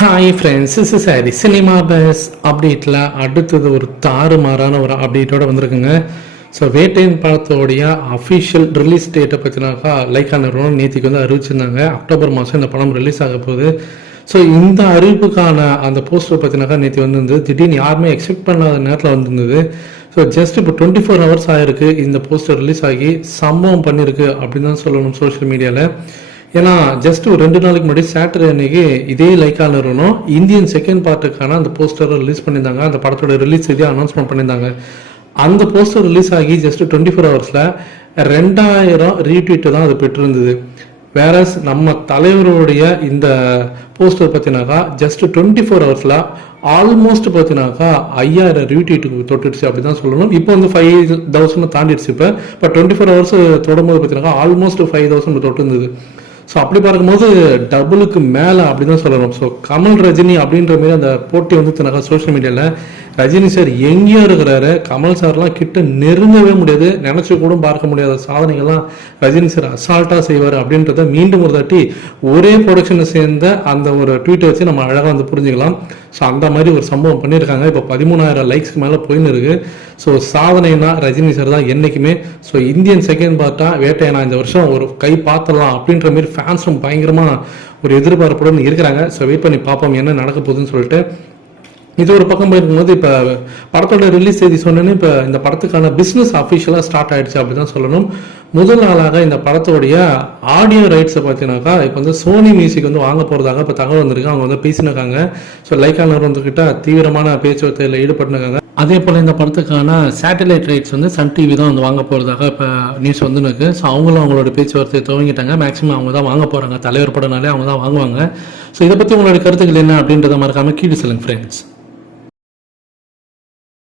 Hi friends is sorry cinema buzz அப்டேட்டில் அடுத்தது ஒரு தாறுமாறான ஒரு அப்டேட்டோட வந்திருக்குங்க. ஸோ வேட்டையன் படத்தோடைய அஃபிஷியல் ரிலீஸ் டேட்டை பற்றினாக்கா லைக்கா நிறுவனம் நேற்றுக்கு வந்து அறிவிச்சிருந்தாங்க. அக்டோபர் மாதம் இந்த படம் ரிலீஸ் ஆக போகுது. ஸோ இந்த அறிவிப்புக்கான அந்த போஸ்டர் பார்த்தினாக்கா நேற்று வந்திருந்தது. திடீர்னு யாருமே எக்ஸ்பெக்ட் பண்ணாத நேரத்தில் வந்திருந்தது. ஸோ ஜஸ்ட் இப்போ டுவெண்ட்டி ஃபோர் ஹவர்ஸ் ஆயிருக்கு. இந்த போஸ்டர் ரிலீஸ் ஆகி சம்பவம் பண்ணியிருக்கு அப்படின்னு தான் சொல்லணும் சோஷியல் மீடியாவில் ஏன்னா ஜஸ்ட் ஒரு ரெண்டு நாளைக்கு முன்னாடி சாட்டர்டே அன்னைக்கு இதே லைக்கா நிறுவனம் இந்தியன் செகண்ட் பார்ட்டுக்கான அந்த போஸ்டரை ரிலீஸ் பண்ணியிருந்தாங்க. அந்த படத்தோட ரிலீஸ் செய்தி அனௌன்ஸ்மெண்ட் பண்ணியிருந்தாங்க. அந்த போஸ்டர் ரிலீஸ் ஆகி ஜஸ்ட் டுவெண்ட்டி ஃபோர் ஹவர்ஸில் ரெண்டாயிரம் ரீட்வீட்டு தான் அது பெற்றிருந்தது. வேறஸ் நம்ம தலைவருடைய இந்த போஸ்டர் பார்த்தினாக்கா ஜஸ்ட் டுவெண்ட்டி ஃபோர் ஹவர்ஸில் ஆல்மோஸ்ட் பார்த்தினாக்கா ஐயாயிரம் ரீட்வீட்டுக்கு தொட்டுடுச்சு அப்படி தான் சொல்லணும். இப்போ வந்து ஃபைவ் தௌசண்ட் தாண்டிடுச்சு இப்போ. இப்போ டுவெண்ட்டி ஃபோர் ஹவர்ஸ் தொடும்போது பார்த்தினாக்கா ஆல்மோஸ்ட் ஃபைவ் தௌசண்ட் தொட்டுருந்தது. ஸோ அப்படி பார்க்கும்போது டபுளுக்கு மேலே அப்படி தான் சொல்லணும். ஸோ கமல் ரஜினி அப்படின்ற மாதிரி அந்த போட்டி வந்து தனக்கா சோஷியல் மீடியாவில் ரஜினி சார் எங்கேயும் இருக்கிறாரு. கமல் சார்லாம் கிட்ட நெருங்கவே முடியாது. நினச்சி கூட பார்க்க முடியாத சாதனைகள்லாம் ரஜினி சார் அசால்ட்டாக செய்வார் அப்படின்றத மீண்டும் ஒரு தாட்டி ஒரே ப்ரொடக்ஷனை சேர்ந்த அந்த ஒரு ட்வீட்டை வச்சு நம்ம அழகாக வந்து புரிஞ்சுக்கலாம். ஸோ அந்த மாதிரி ஒரு சம்பவம் பண்ணியிருக்காங்க. இப்போ பதிமூணாயிரம் லைக்ஸ்க்கு மேலே போயின்னு இருக்கு. ஸோ சாதனைனா ரஜினி சார் தான் என்றைக்குமே ஸோ இந்தியன் செகண்ட் பார்ட்டாக வேட்டையனா இந்த வருஷம் ஒரு கை பார்த்தலாம் அப்படின்ற மாதிரி ஃபேன்ஸும் பயங்கரமாக ஒரு எதிர்பார்ப்புடன் இருக்கிறாங்க. ஸோ வெயிட் பண்ணி பார்ப்போம் என்ன நடக்க போகுதுன்னு சொல்லிட்டு. இது ஒரு பக்கம் போயிருக்கும்போது இப்போ படத்தோட ரிலீஸ் செய்தி சொன்னேன்னு இப்போ இந்த படத்துக்கான பிஸ்னஸ் அஃபிஷியலாக ஸ்டார்ட் ஆயிடுச்சு அப்படி தான் சொல்லணும். முதல் நாளாக இந்த படத்தோடைய ஆடியோ ரைட்ஸை பார்த்தீங்கன்னாக்கா இப்போ வந்து சோனி மியூசிக் வந்து வாங்க போகிறதாக இப்போ தகவல் வந்திருக்கு. அவங்க வந்து பேசினிருக்காங்க ஸோ லைக்கா நிறுவனத்துக்கிட்ட தீவிரமான பேச்சுவார்த்தையில் ஈடுபட்டுருக்காங்க. அதே போல் இந்த படத்துக்கான சேட்டலைட் ரைட்ஸ் வந்து சன் டிவி தான் வந்து வாங்க போகிறதாக இப்போ நியூஸ் வந்துருக்கு. ஸோ அவங்களும் அவங்களோட பேச்சுவார்த்தையை துவங்கிட்டாங்க. மேக்ஸிமம் அவங்க தான் வாங்க போகிறாங்க தலைவர் படனாலே அவங்க தான் வாங்குவாங்க. ஸோ இதை பற்றி உங்களோட கருத்துக்கள் என்ன அப்படின்றத மறக்காமல் கீழே சொல்லுங்கள் ஃப்ரெண்ட்ஸ்